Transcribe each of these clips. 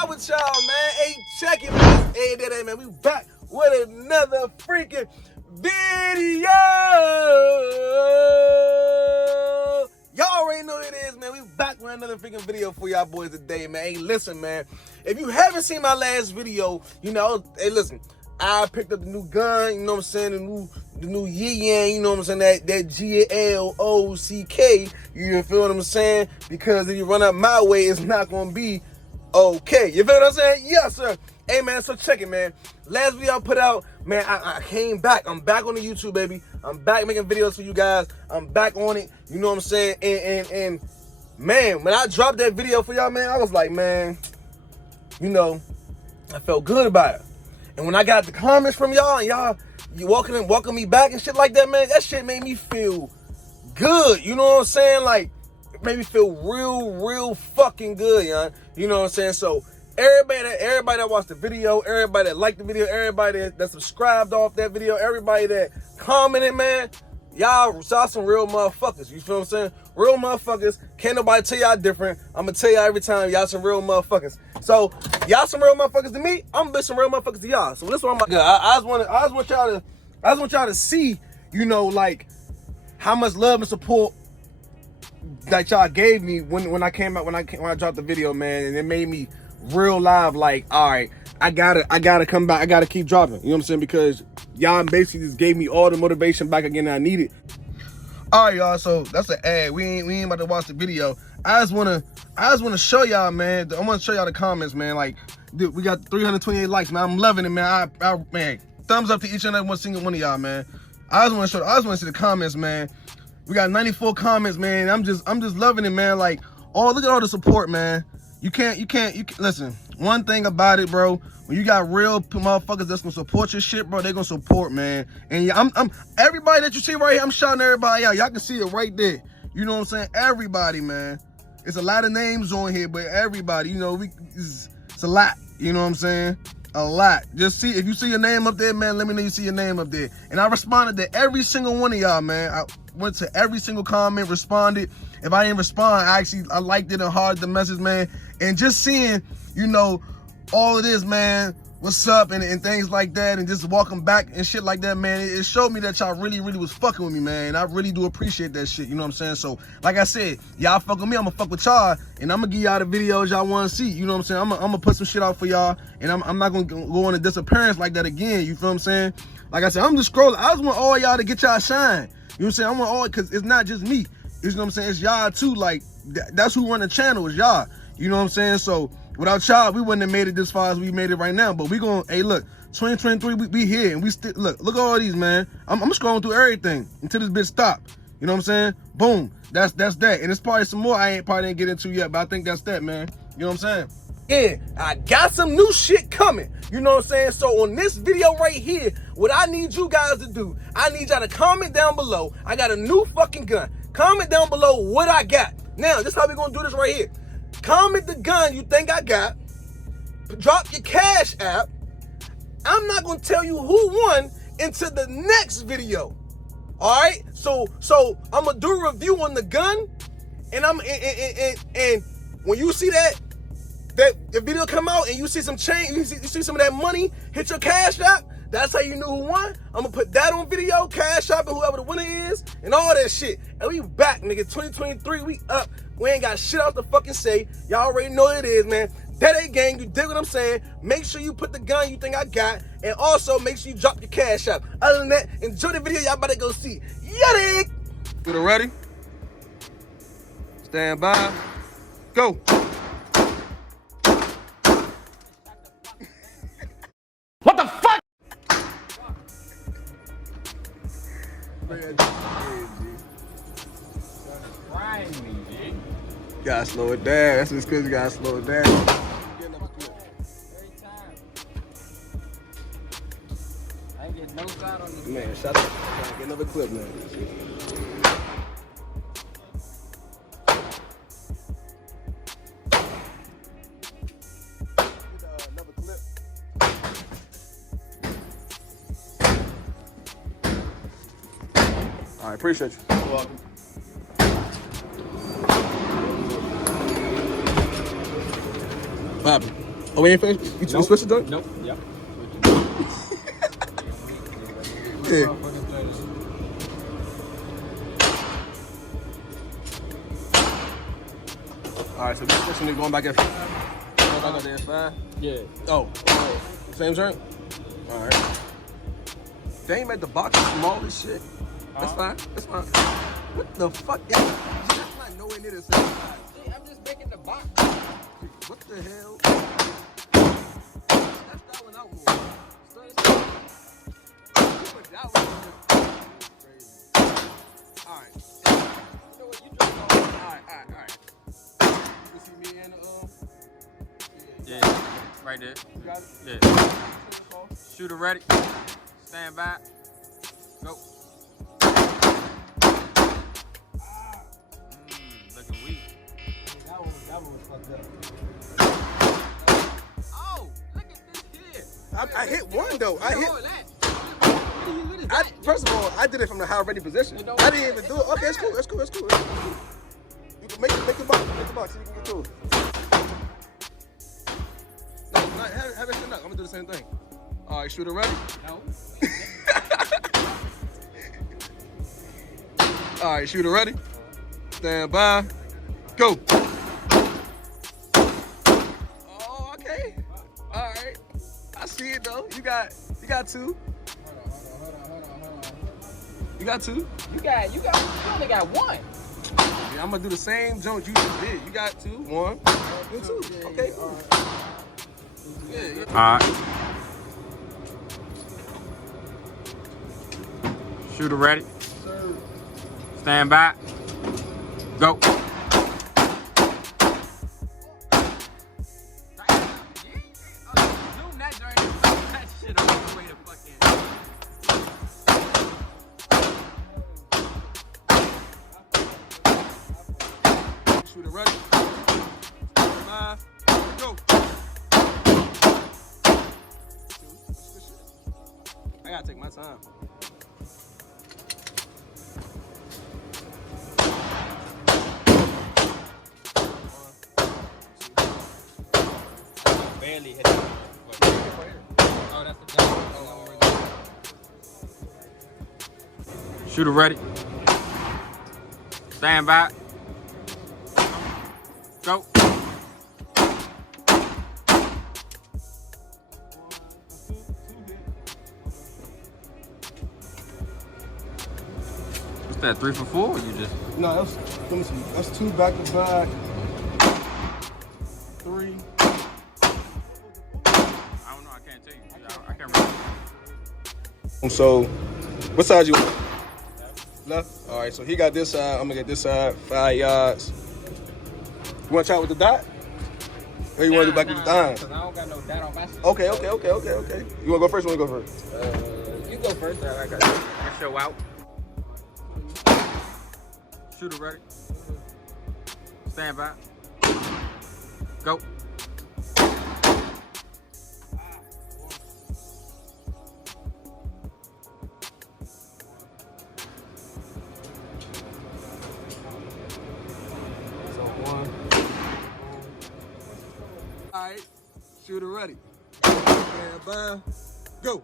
up with y'all, man? Hey, check it, man. Hey, man. We back with another freaking video. Y'all already know what it is, man. We back with another freaking video for y'all boys today, man. Hey, listen, man. If you haven't seen my last video, you know, hey, listen. I picked up the new gun, you know what I'm saying, the new yin, you know what I'm saying, that Glock, you feel what I'm saying? Because if you run up my way, it's not gonna be okay. You feel what I'm saying? Yes, sir. Hey, man, so check it, man. Last video I put out, man, I came back. I'm back on the YouTube, baby. I'm back making videos for you guys. I'm back on it, you know what I'm saying? And man, when I dropped that video for y'all, man, I was like, man, you know, I felt good about it. And when I got the comments from y'all and y'all you welcome me back and shit like that, man, that shit made me feel good. You know what I'm saying? Like, it made me feel real fucking good, y'all. You know what I'm saying? So everybody that watched the video, everybody that liked the video, everybody that subscribed off that video, everybody that commented, man, y'all saw some real motherfuckers. You feel what I'm saying? Real motherfuckers. Can't nobody tell y'all different. I'm gonna tell y'all every time, y'all some real motherfuckers. So y'all some real motherfuckers to me. I'm gonna be some real motherfuckers to y'all. So this is what I'm. I just want y'all to see, you know, like how much love and support that y'all gave me when I dropped the video, man, and it made me real live. Like, all right, I gotta come back. I gotta keep dropping. You know what I'm saying? Because y'all basically just gave me all the motivation back again that I needed. All right, y'all. So that's an ad. We ain't about to watch the video. I just wanna show y'all, man. I wanna show y'all the comments, man. Like, dude, we got 328 likes, man. I'm loving it, man. Man, thumbs up to each and every single one of y'all, man. I just wanna see the comments, man. We got 94 comments, man. I'm just loving it, man. Like, oh, look at all the support, man. You can't listen. One thing about it, bro, when you got real motherfuckers that's gonna support your shit, bro, they gonna support, man. And yeah, I'm everybody that you see right here, I'm shouting everybody out. Y'all can see it right there. You know what I'm saying? Everybody, man. It's a lot of names on here, but everybody, you know, it's a lot. You know what I'm saying? A lot. Just see, if you see your name up there, man, let me know you see your name up there. And I responded to every single one of y'all, man. I went to every single comment, responded. If I didn't respond, I liked it and hearted the message, man. And just seeing, you know, all of this, man, what's up and things like that, and just walking back and shit like that, man, it showed me that y'all really was fucking with me, man. And I really do appreciate that shit, you know what I'm saying? So, like I said, y'all fuck with me, I'm gonna fuck with y'all, and I'm gonna give y'all the videos y'all wanna see, you know what I'm saying? I'm gonna put some shit out for y'all, and I'm not gonna go on a disappearance like that again, you feel what I'm saying? Like I said, I'm just scrolling. I just want all y'all to get y'all shine. You know what I'm saying? I want all, because it's not just me. You know what I'm saying? It's y'all too. Like, that's who run the channel, is y'all. You know what I'm saying? So without y'all, we wouldn't have made it this far as we made it right now. But we gonna, hey, look, 2023, we here, and we still look at all these, man. I'm scrolling through everything until this bitch stop. You know what I'm saying? Boom. That's that. And it's probably some more I probably didn't get into yet, but I think that's that, man. You know what I'm saying? Yeah, I got some new shit coming. You know what I'm saying? So on this video right here, what I need you guys to do, I need y'all to comment down below. I got a new fucking gun. Comment down below what I got. Now, this is how we gonna do this right here. Comment the gun you think I got. Drop your Cash App. I'm not gonna tell you who won until the next video. All right? So I'm gonna do a review on the gun, and and when you see that the video come out and you see some change, you see some of that money hit your Cash App, that's how you knew who won. I'm gonna put that on video, Cash App, and whoever the winner is, and all that shit. And we back, nigga. 2023, we up. We ain't got shit else to fucking say. Y'all already know what it is, man. That ain't gang. You dig what I'm saying? Make sure you put the gun you think I got, and also make sure you drop your Cash App. Other than that, enjoy the video. Y'all better go see. Yeah, dig. Get it ready. Stand by. Go. What the fuck? Gotta slow it down. That's just because you gotta slow it down. I ain't getting no shot on this. Man, shut up. Get another clip, man. Another clip. All right, appreciate you. You're welcome. What happened? Oh, we ain't finished? You Nope. switch it done? Nope. Yep. Yeah. Alright, so this person is going back at 5? Yeah. Oh, same joint? Alright. They ain't made the box small as shit. That's fine. That's fine. What the fuck? That's not nowhere near the same size. See, I'm just making the box. What the hell? That's that one out more. That one crazy. Alright. You know what? You drink all. Alright. You can see me in the Yeah. Right there. You got it? Yeah. Shooter ready. Stand by. Go. Looking weak. That one was fucked up. Oh, look at this here. I hit one though. What is that? First of all, I did it from the high ready position. I didn't even do it. Okay, it's cool. That's cool. You can make the box. Make the box so you can get to it. No, have it stand up. I'm gonna do the same thing. All right, shooter ready? No. All right, shooter ready? Stand by. Go. Oh, okay. All right. I see it though. You got two. Hold on. You got two. You only got one. Yeah, I'm gonna do the same jump you just did. You got two. One. You two. Okay, cool. Yeah. All right. Shooter ready. Sir. Stand by. Go. Zoom that shit all the way to fucking. Shooter ready. Stand by. Go. I gotta take my time. Barely hit it. Oh, that's the jump. Shooter ready. Stand by. Go. What's that, 3 for 4 or you just? No, let me see. That's two back to back. Three. I don't know, I can't tell you. I can't remember. So, what side you want? Left? All right, so he got this side. I'm gonna get this side. 5 yards. You want to try with the dot? Or you want to do back with the dime? Because I don't got no dot on my shit. Okay. You want to go first or you want to go first? You go first. I can show out. Shooter ready. Stand by. Go. So one. All right, shooter ready. Stand by. Go.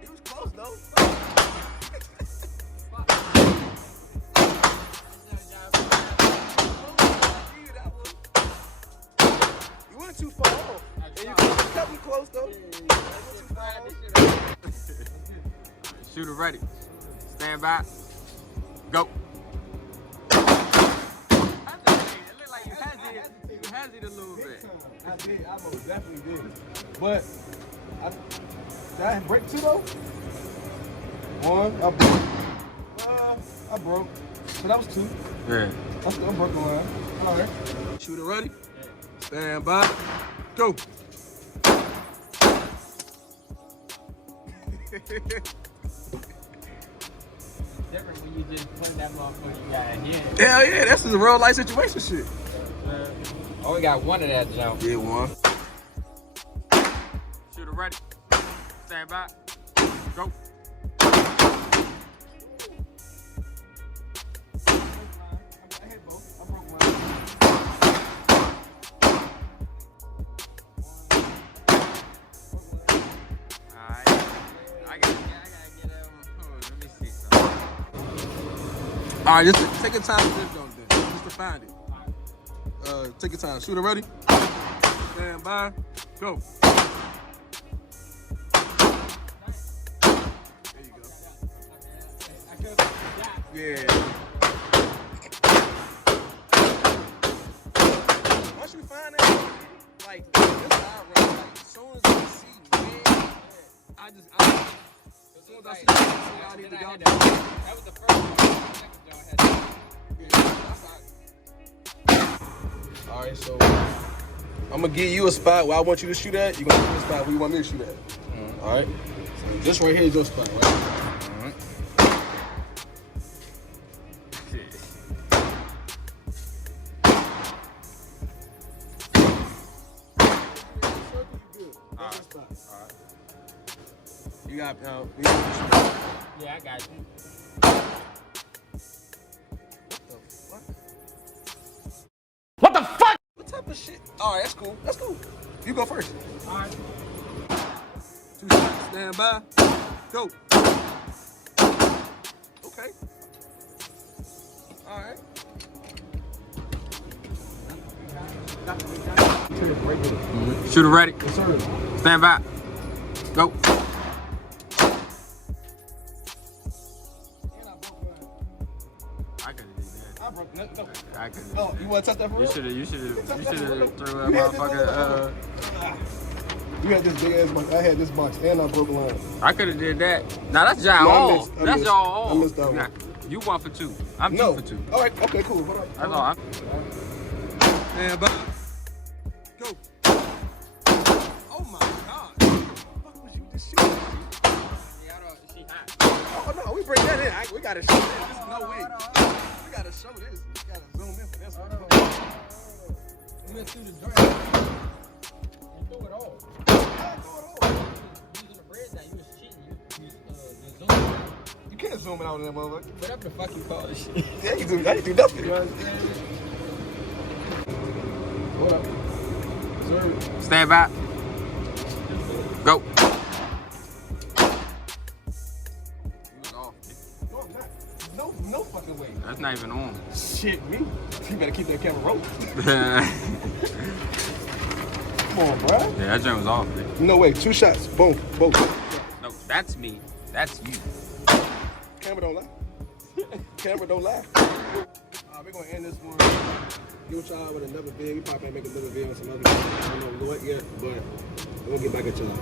He was close though. You went too far off. And you kept him close though. You went too far off. Shooter ready. Stand by. Go. It looked like you hesitated a little bit. I did. I most definitely did. But did I break two though? One, I broke. I broke. So that was two. Yeah. I still broke one. All right. Shooter ready. Stand by. Go. Different when you just put that motherfucker you got in here. Hell yeah, that's a real life situation shit. Oh, we got one of that jump. Yeah, one. Shooter ready. Stand by. Go. I hit both. I broke mine. All right, just take your time with this joint then. Just to find it. Take your time. Shooter ready? Stand by. Go. There you go. Yeah. Once you find that, like, this is how I run. Like, as soon as I see man, as soon as I see I need to go. That was the first one. The second joint had that. All right, so I'm gonna give you a spot where I want you to shoot at. You're gonna give me a spot where you want me to shoot at. All right. So this right here is your spot, right? All right. You got Yeah, I got you. What the fuck? What type of shit? All right, that's cool. That's cool. You go first. All right. 2 shots. Stand by. Go. Okay. All right. Shooter ready. Yes, sir. Stand by. Go. I could have did that. I broke. No. I could have. Oh, you want to touch that for real? You should have threw that motherfucker. You had this big ass box. I had this box, and I broke a line. I could have did that. Nah, that's y'all No, I all. missed- I That's missed. y'all all. I missed that one. Nah, you 1 for 2. I'm 2 No. for 2. All right. Okay. Cool. Hold on. That's all. Stand by. Go. Oh my God. What the fuck was you just shooting? She hot. Oh no, we bring that in. We gotta show this. There's no way. We gotta show this. We gotta zoom in for this one. We went through the drain. And threw it all. Using the bread that you was cheating. You zooming. You can't zoom it out in that motherfucker. Whatever the fuck you call this shit. Yeah, you do. I ain't do nothing. You understand? What up? Sir. Stand by. Go. You was off. No, I'm not. No fucking way. That's not even on. Shit, me. You better keep that camera rolling. Come on, bro. Yeah, that joint was off, man. No way. 2 shots. Boom. Boom. No, that's me. That's you. Camera don't lie. Camera don't lie. We're gonna end this one. Give y'all with another video. We probably make another video on some other. I don't know what yet, but we'll get back at y'all.